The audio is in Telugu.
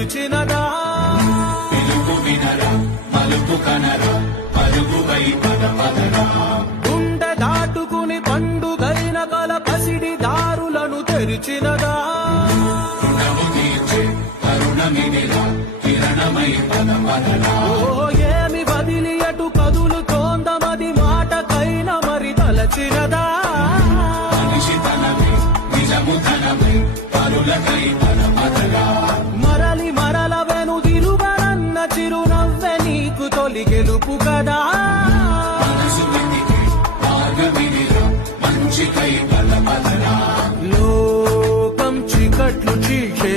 పిలిచినదా పిలుపు వినరా మలుపు కనరా పరుగుపై పద పదరా గుండె దాటుకుని పండుగైన కల పసిడి దారులను తెరిచినదా రుణము తీర్చే కరుణమిదిరా కిరణమై పద పదరా ఓ ఏమి వదిలి అటు కదులుతోందమది మాటకైన మరి తలచినదా మనిషితనమే నిజముతనమే పరులకై పద పదరా మరలి మరల వెనుదిరుగనన్న చిరునవ్వె నీకు తొలి గెలుపు కదా మనసు వెతికే మార్గమిదిరా మంచికై పద పదరా లోకం చీకట్లు చీల్చే